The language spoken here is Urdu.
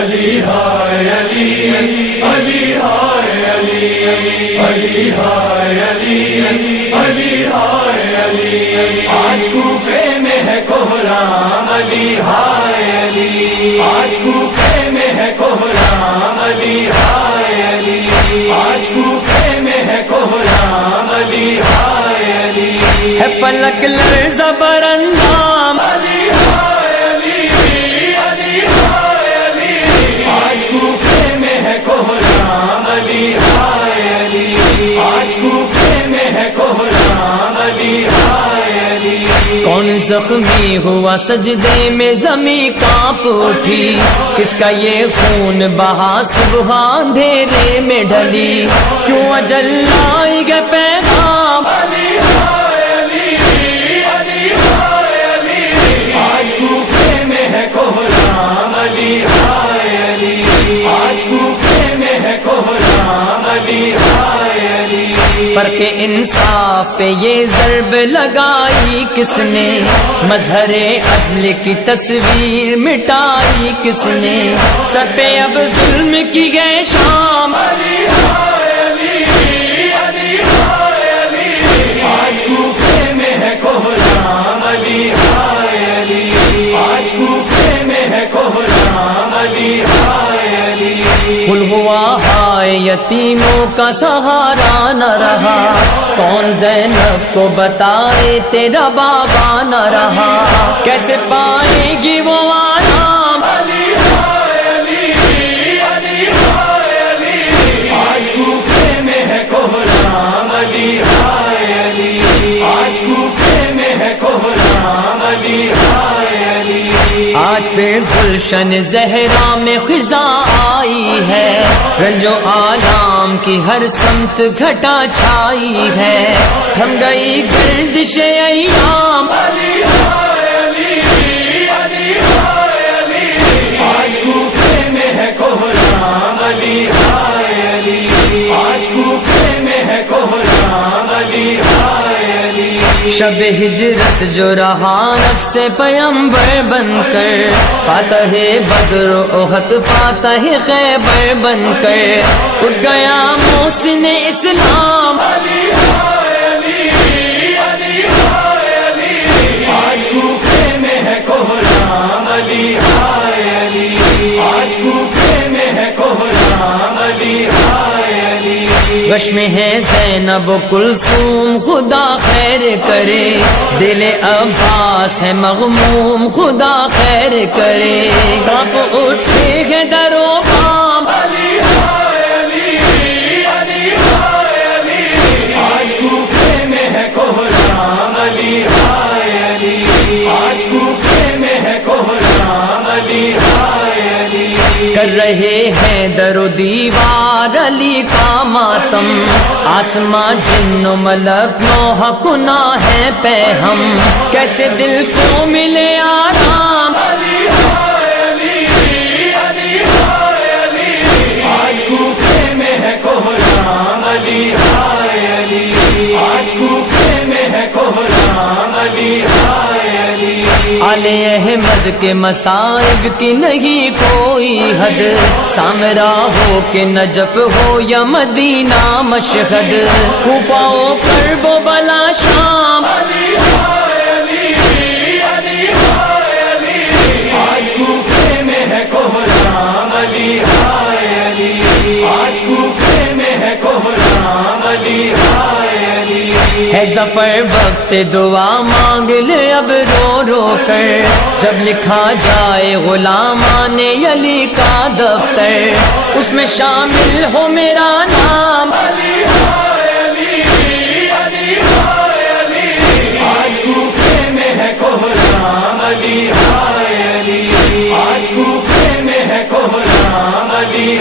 علی ہائے علی علی ہائے علی علی ہائے علی علی ہائے علی آج کوفے میں ہے کوہرام علی ہائے علی آج کوفے میں ہے کوہرام علی ہائے علی آج کوفے میں ہے کوہرام علی ہائے علی ہے فلک لرزہ براندام علی ہائے علی علی ہائے علی آج کوفے میں ہے کوہرام علی ہائے علی آج کوفے میں ہے کوہرام علی ہائے علی کون زخمی ہوا سجدے میں زمیں کانپ اٹھی کس کا یہ خون بہا صبح اندھیرے میں ڈھلی کیوں اجل لائی گئے پیغام علی ہائے علی علی ہائے علی آج کوفے میں ہے کوہرام علی ہائے علی آج کوفے میں ہے کوہرام علی ہائے علی فرق انصاف پہ یہ ضرب لگائی کس نے مظہر عدل کی تصویر مٹائی کس نے سر پہ اب ظلم کی گئے شام علی ہائے علی علی ہائے علی آج کوفے میں ہے کوہرام علی ہائے علی آج کوفے میں ہے کوہرام علی ہائے علی کھل ہوا ہائے یتیموں کا سہارا نہ رہا کون زینب کو بتائے تیرا بابا نہ رہا کیسے پائے گی وہ آرام علی ہائے علی علی ہائے علی آج کوفے میں ہے کوہرام علی ہائے علی آج کوفے میں ہے کوہرام علی ہائے علی آج پھر گلشن زہرا میں خزاں آئی ہے رنج و آلام کی ہر سمت گھٹا چھائی ہے تھم گئی گردش ایام علی ہائے علی علی ہائے علی آج کوفے میں ہے کوہرام علی ہائے علی آج کوفے میں ہے کوہرام علی ہائے علی شب ہجرت جو رہا نفس پیمبر بن کر فاتح بدر و احد فاتح خیبر بن کر اٹھ گیا محسن اسلام علی ہائے علی علی ہائے علی آج کوفے میں ہے کوہرام علی ہائے علی آج کوفے میں ہے کوہرام علی ہائے علی غش میں ہے زینب و کلثوم خدا خیر کرے دل عباس ہے مغموم خدا خیر کرے کانپ اٹھے گے در و بام علی ہائے علی علی ہائے علی آج کوفے میں ہے کوہرام علی ہائے علی آج کوفے میں ہے کوہرام علی ہائے علی کر رہے ہیں در و دیوار علی کا ماتم آسماں جن و ملک نوح کنا ہے پہ ہم کیسے دل کو ملے آرام علی ہائے علی علی ہائے علی آج کوفے میں ہے کوہرام علی ہائے علی آج کوفے میں ہے کوہرام علی ہائے علی آل احمد کے مصائب کی نہیں کوئی حد سامرا ہو کہ نجف ہو یا مدینہ مشہد کوفہ و کرب و بلا شام علی ہائے علی علی ہائے علی آج کوفے میں ہے کوہرام علی ہائے علی آج کوفے میں ہے کوہرام علی ہائے علی ہے ظفر وقت دعا مانگ لے اب رو رو کر جب لکھا جائے غلامان علی کا دفتر اس میں شامل ہو میرا نام علی ہائے علی علی ہائے علی آج کوفے میں ہے کوہرام علی ہائے علی آج کوفے میں ہے کوہرام علی